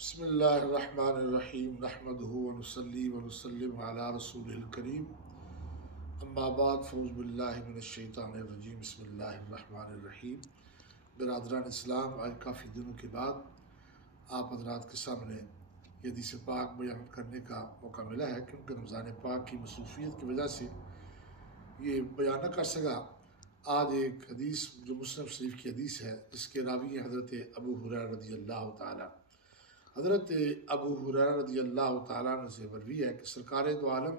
بسم اللہ الرحمن الرحیم نحمدہ ونصلی ونسلم علی رسول الکریم اما بعد فاعوذ باللہ من الشیطان الرجیم بسم اللہ الرحمن الرحیم۔ برادران اسلام، آج کافی دنوں کے بعد آپ حضرات کے سامنے یہ حدیث پاک بیان کرنے کا موقع ملا ہے، کیونکہ رمضان پاک کی مصروفیت کی وجہ سے یہ بیان نہ کر سکا۔ آج ایک حدیث جو مسلم شریف کی حدیث ہے، جس کے راوی ہیں حضرت ابو ہریرہ رضی اللہ تعالیٰ۔ حضرت ابو ہریرہ رضی اللہ تعالیٰ عنہ سے مروی ہے کہ سرکار دو عالم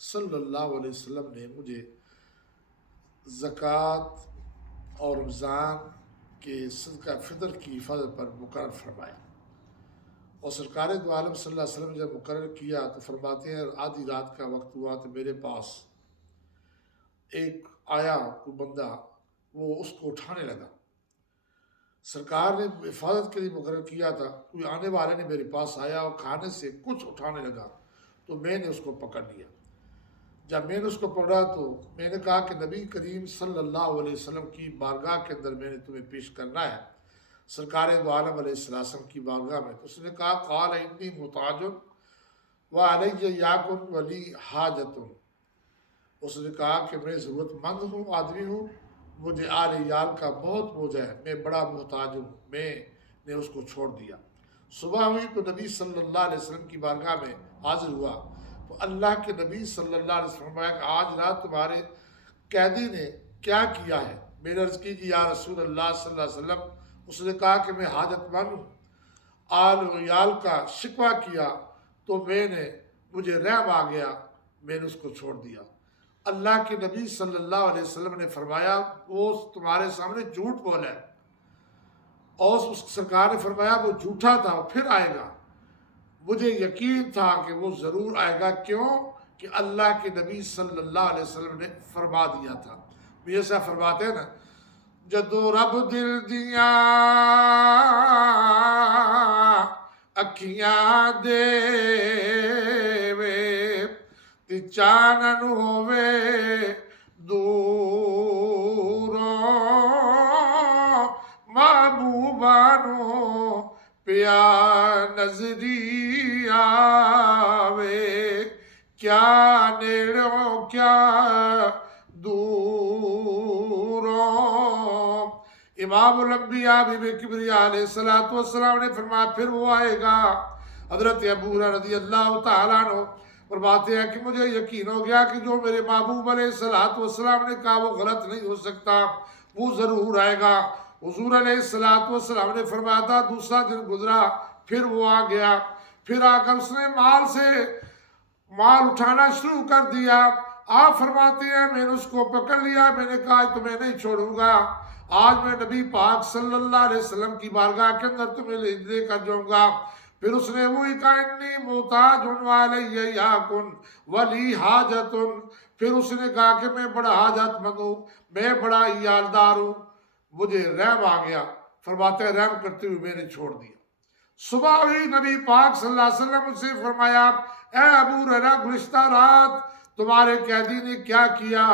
صلی اللہ علیہ وسلم نے مجھے زکوٰۃ اور رمضان کے صدقہ فطر کی فضل پر مقرر فرمایا، اور سرکار دو عالم صلی اللہ علیہ وسلم نے جب مقرر کیا تو فرماتے ہیں آدھی رات کا وقت ہوا تو میرے پاس ایک آیا کوئی بندہ، وہ اس کو اٹھانے لگا۔ سرکار نے حفاظت کے لیے مقرر کیا تھا، کوئی آنے والے نے میرے پاس آیا اور کھانے سے کچھ اٹھانے لگا تو میں نے اس کو پکڑ لیا۔ جب میں نے اس کو پکڑا تو میں نے کہا کہ نبی کریم صلی اللہ علیہ وسلم کی بارگاہ کے اندر میں نے تمہیں پیش کرنا ہے، سرکار دو عالم علیہ السلام کی بارگاہ میں۔ تو اس نے کہا قال انی محتاج وعلی یاکن ولی حاجت، اس نے کہا کہ میں ضرورت مند ہوں، آدمی ہوں، مجھے آل یال کا بہت بوجھ ہے، میں بڑا محتاج ہوں۔ میں نے اس کو چھوڑ دیا۔ صبح ہوئی تو نبی صلی اللہ علیہ وسلم کی بارگاہ میں حاضر ہوا تو اللہ کے نبی صلی اللہ علیہ وسلم فرمایا کہ آج رات تمہارے قیدی نے کیا کیا ہے؟ میں نے عرض کی کہ یا رسول اللہ صلی اللہ علیہ وسلم، اس نے کہا کہ میں حاجت مند ہوں، آل و عیال کا شکوہ کیا تو مجھے رحم آ گیا، میں نے اس کو چھوڑ دیا۔ اللہ کے نبی صلی اللہ علیہ وسلم نے فرمایا وہ تمہارے سامنے جھوٹ بولا ہے، اور اس سرکار نے فرمایا وہ جھوٹا تھا، وہ پھر آئے گا۔ مجھے یقین تھا کہ وہ ضرور آئے گا، کیوں کہ اللہ کے نبی صلی اللہ علیہ وسلم نے فرما دیا تھا۔ میاں صاحب فرماتے ہیں نا، جدو رب دل دیاں اکھیاں دے تے چانن ہووے دوروں، محبوبانو پیا نظری آوے، کیا نیڑوں کیا دوروں۔ امام الانبیاء بی کبریاء علیہ السلام نے فرمایا پھر وہ آئے گا۔ حضرت ابو ہریرہ رضی اللہ تعالیٰ عنہ فرماتے ہیں کہ مجھے یقین ہو گیا کہ جو میرے محبوب علیہ السلام نے کہا وہ غلط نہیں ہو سکتا، وہ ضرور آئے گا۔ حضور علیہ السلام نے فرمایا تھا، دوسرا دن گزرا، پھر وہ آ گیا، پھر آ کر اس نے مال اٹھانا شروع کر دیا۔ آپ فرماتے ہیں میں نے اس کو پکڑ لیا، میں نے کہا تمہیں نہیں چھوڑوں گا، آج میں نبی پاک صلی اللہ علیہ وسلم کی بارگاہ کے اندر تمہیں لے کر جاؤں گا۔ پھر اس نے وہی کہا انی محتاج علی یاکن ولی حاجت، پھر اس نے کہا کہ میں بڑا حاجت مند ہوں، میں بڑا عیالدار ہوں، مجھے رحم آ گیا۔ فرماتے ہیں رحم کرتے ہوئے میں نے چھوڑ دیا۔ صبح ہوئی، نبی پاک صلی اللہ علیہ وسلم سے فرمایا اے ابو ہریرہ گزشتہ رات تمہارے قیدی نے کیا کیا؟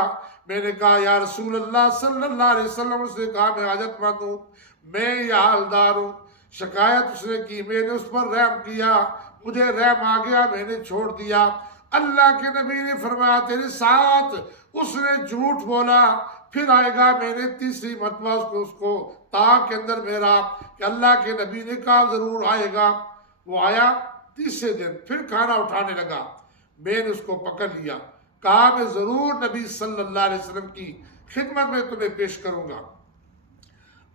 میں نے کہا یا رسول اللہ صلی اللہ علیہ وسلم، اس نے کہا میں حاجت مند ہوں، میں عیالدار ہوں۔ شکایت اس نے کی، میں نے اس پر رحم کیا، مجھے رحم آ گیا، میں نے چھوڑ دیا۔ اللہ کے نبی نے فرمایا تیرے ساتھ اس نے جھوٹ بولا، پھر آئے گا۔ میں نے تیسری مرتبہ اس کو تاغ کے اندر میرا کہ اللہ کے نبی نے کہا ضرور آئے گا، وہ آیا۔ تیسرے دن پھر کھانا اٹھانے لگا، میں نے اس کو پکڑ لیا، کہا میں ضرور نبی صلی اللہ علیہ وسلم کی خدمت میں تمہیں پیش کروں گا۔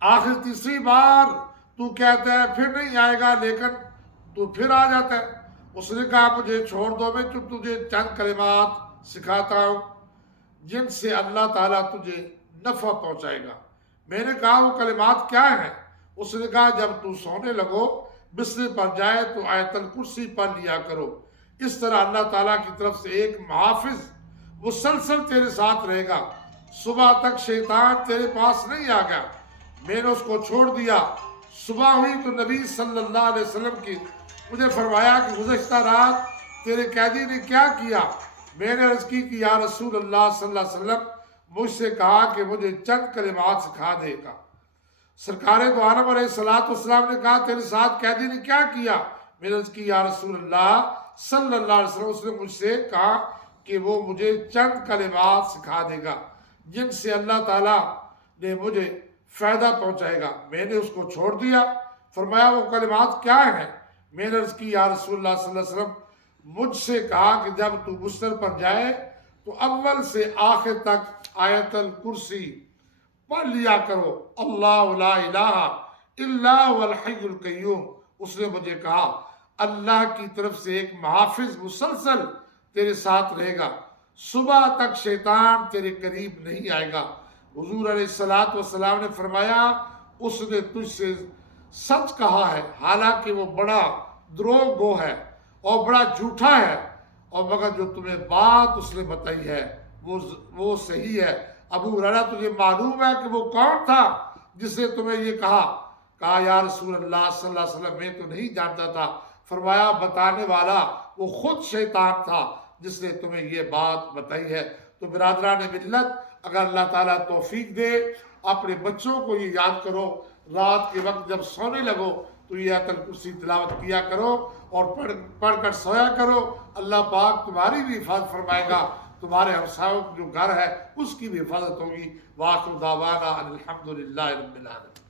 آخر تیسری بار تو کہتا ہے پھر نہیں آئے گا، لیکن تو پھر آ جاتا ہے۔ اس نے کہا مجھے چھوڑ دو، میں تجھے چند کلمات سکھاتا ہوں جن سے اللہ تعالیٰ تجھے نفع پہنچائے گا۔ میں نے کہا وہ کلمات کیا ہیں؟ اس نے کہا جب تو سونے لگو، بستر پر جائے تو آیت الکرسی پڑھ لیا کرو، اس طرح اللہ تعالیٰ کی طرف سے ایک محافظ مسلسل تیرے ساتھ رہے گا، صبح تک شیطان تیرے پاس نہیں آ گیا۔ میں نے اس کو چھوڑ دیا۔ صبح ہوئی تو نبی صلی اللہ علیہ وسلم کی مجھے فرمایا کہ گزشتہ رات تیرے قیدی نے کیا کیا؟ میں نے عرض کی کہ یا رسول اللہ صلی اللہ علیہ وسلم، مجھ سے کہا کہ مجھے چند کلمات سکھا دے گا۔ سرکار دو عالم علیہ السلام نے کہا تیرے ساتھ قیدی نے کیا کیا؟ میں نے عرض کی یا رسول اللہ صلی اللہ علیہ وسلم، اس نے مجھ سے کہا کہ وہ مجھے چند کلمات سکھا دے گا جن سے اللہ تعالیٰ نے مجھے فائدہ پہنچائے گا۔ میں نے اس کو چھوڑ دیا۔ فرمایا وہ کلمات کیا ہیں؟ میں نے عرض کی یا رسول اللہ صلی اللہ علیہ وسلم، مجھ سے کہا کہ جب تو بستر پر جائے تو اول سے آخر تک آیت الکرسی پڑھ لیا کرو، اللہ لا الہ الا هو الحی القیوم۔ اس نے مجھے کہا اللہ کی طرف سے ایک محافظ مسلسل تیرے ساتھ رہے گا، صبح تک شیطان تیرے قریب نہیں آئے گا۔ حضور علیہ الصلوۃ والسلام نے فرمایا اس نے تجھ سے سچ کہا ہے، حالانکہ وہ بڑا دروغ گو ہے اور بڑا جھوٹا ہے، اور مگر جو تمہیں بات اس نے بتائی ہے وہ صحیح ہے۔ ابو ہریرہ تجھے معلوم ہے کہ وہ کون تھا جس نے تمہیں یہ کہا یا رسول اللہ صلی اللہ علیہ وسلم میں تو نہیں جانتا تھا۔ فرمایا بتانے والا وہ خود شیطان تھا جس نے تمہیں یہ بات بتائی ہے۔ تو برادران ملت، اگر اللہ تعالیٰ توفیق دے اپنے بچوں کو یہ یاد کرو، رات کے وقت جب سونے لگو تو یہ آیت الکرسی تلاوت کیا کرو اور پڑھ کر سویا کرو۔ اللہ پاک تمہاری بھی حفاظت فرمائے گا، تمہارے ہمسایوں جو گھر ہے اس کی بھی حفاظت ہوگی۔ وآخر دعوانا ان الحمد للہ رب العالمین۔